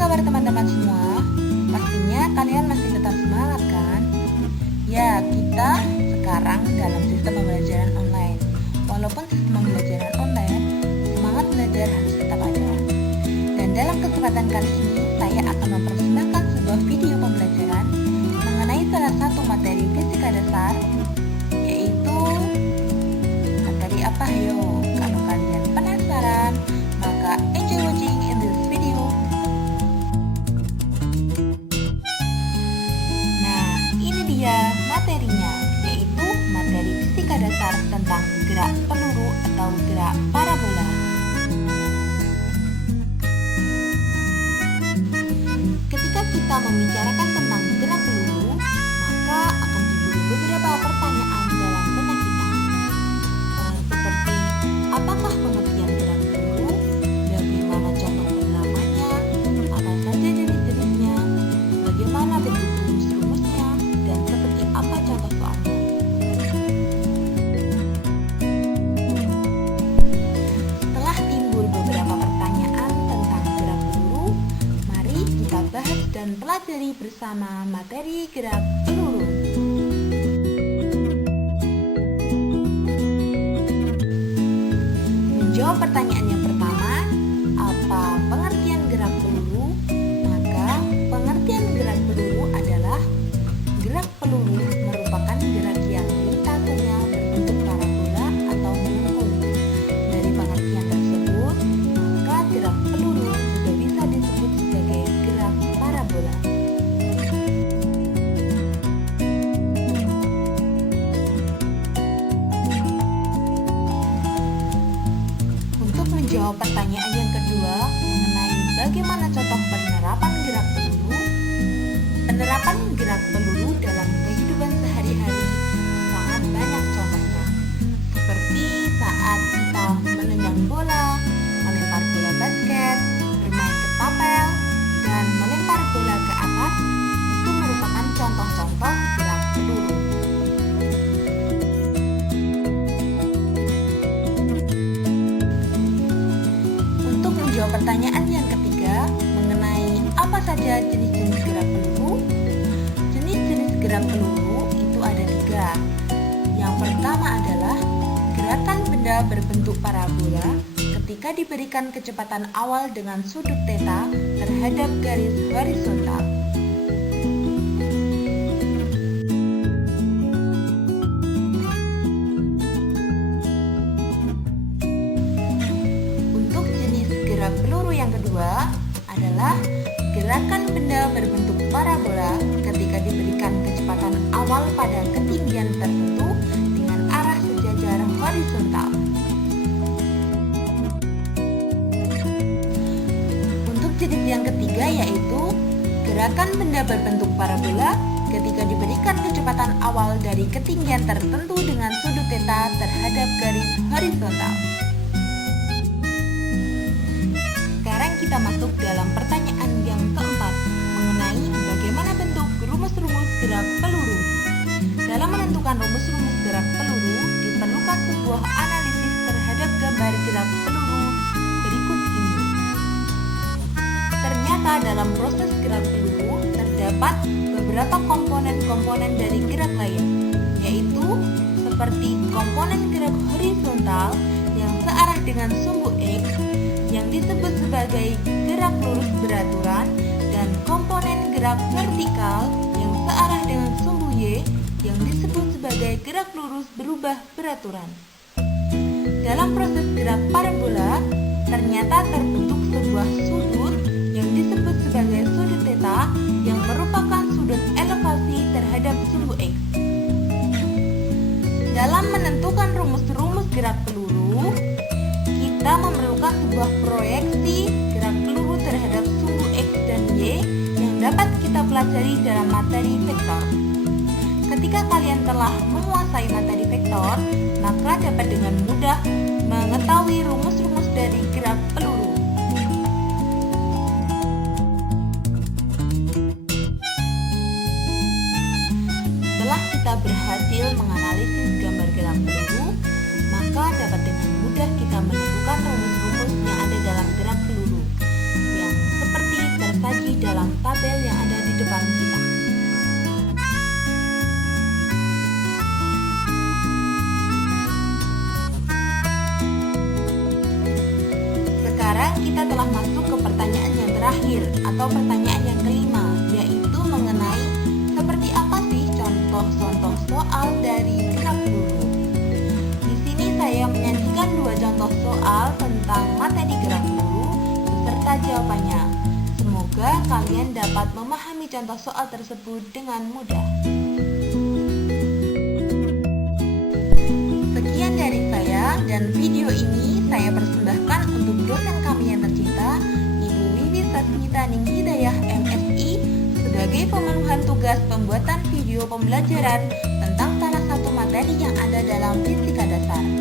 kabar teman-teman semua? Pastinya kalian masih tetap semangat kan? Ya, kita sekarang dalam sistem pembelajaran online. Walaupun sistem pembelajaran online, semangat belajar harus tetap ada. Dan dalam kesempatan kali ini, saya akan mempersembahkan sebuah video pembelajaran mengenai salah satu materi fisika dasar, yaitu materi apa yo? Kalau kalian penasaran, maka enjoy watching in this video. Nah, ini dia materinya, yaitu materi fisika dasar tentang gerak peluru atau gerak parabola. Ketika kita membicarakan tentang gerak peluru, maka akan timbul beberapa pertanyaan dalam benak kita. Seperti, apakah pengertian gerak peluru? Bagaimana contoh penerapannya? Apa saja jenis-jenisnya? Bagaimana bentuk rumus-rumusnya? Dan seperti apa contoh soalnya? Setelah timbul beberapa pertanyaan tentang gerak peluru, mari kita bahas dan pelajari bersama materi gerak peluru. Menjawab pertanyaan yang pertama, apa pengertian gerak peluru? Maka pengertian gerak peluru adalah gerak peluru merupakan gerak yang lintasannya berbentuk parabola atau melengkung. Dari pengertian tersebut, maka gerak peluru juga bisa disebut sebagai gerak parabola. Untuk menjawab pertanyaan yang kedua mengenai bagaimana contoh penerapan gerak peluru, penerapan gerak peluru dalam kehidupan sehari-hari sangat banyak contohnya, seperti saat kita menendang bola, melempar bola basket, bermain ketapel, dan melempar bola ke atas. Itu merupakan contoh-contoh gerak peluru. Untuk menjawab pertanyaan yang ketiga mengenai apa saja jenis-jenis gerak peluru, jenis-jenis gerak peluru itu ada 3. Yang pertama adalah gerakan benda berbentuk parabola ketika diberikan kecepatan awal dengan sudut theta terhadap garis horizontal. Untuk jenis gerak peluru yang kedua adalah gerakan benda berbentuk parabola ketika diberikan kecepatan awal pada ketinggian tertentu dengan arah sejajar horizontal. Untuk jenis yang ketiga yaitu gerakan benda berbentuk parabola ketika diberikan kecepatan awal dari ketinggian tertentu dengan sudut theta terhadap garis horizontal. Sekarang kita masuk dalam pertanyaan yang keempat mengenai bagaimana bentuk rumus-rumus gerak peluru. Dalam menentukan rumus-rumus gerak peluru diperlukan sebuah analisis terhadap gambar gerak peluru berikut ini. Ternyata dalam proses gerak peluru terdapat beberapa komponen-komponen dari gerak lain, yaitu seperti komponen gerak horizontal yang searah dengan sumbu X yang disebut sebagai gerak lurus beraturan, dan komponen gerak vertikal yang searah dengan sumbu Y yang disebut sebagai gerak lurus berubah beraturan. Dalam proses gerak parabola, ternyata terbentuk sebuah sudut yang disebut sebagai sudut theta yang merupakan sudut elevasi terhadap sumbu X. Dalam menentukan rumus-rumus gerak peluru, kita memerlukan sebuah proyeksi gerak peluru terhadap sumbu X dan Y yang dapat kita pelajari dalam materi vektor. Ketika kalian telah menguasai materi vektor, maka dapat dengan mudah mengetahui rumus-rumus dari gerak peluru. Setelah kita berhasil menganalisis gambar gerak peluru, maka dapat dengan mudah kita menemukan rumus-rumus yang ada dalam gerak peluru, yang seperti tersaji Sekarang kita telah masuk ke pertanyaan yang terakhir atau pertanyaan yang kelima, yaitu mengenai seperti apa sih contoh-contoh soal dari gerak dulu. Di sini saya menyajikan 2 contoh soal tentang materi gerak dulu beserta jawabannya. Semoga kalian dapat memahami contoh soal tersebut dengan mudah. Sekian dari saya, dan video ini saya persembahkan untuk dosen kami yang tercinta, Ibu Wiwi Sasmita Ning Hidayah MSI, sebagai pemenuhan tugas pembuatan video pembelajaran tentang salah satu materi yang ada dalam fisika dasar.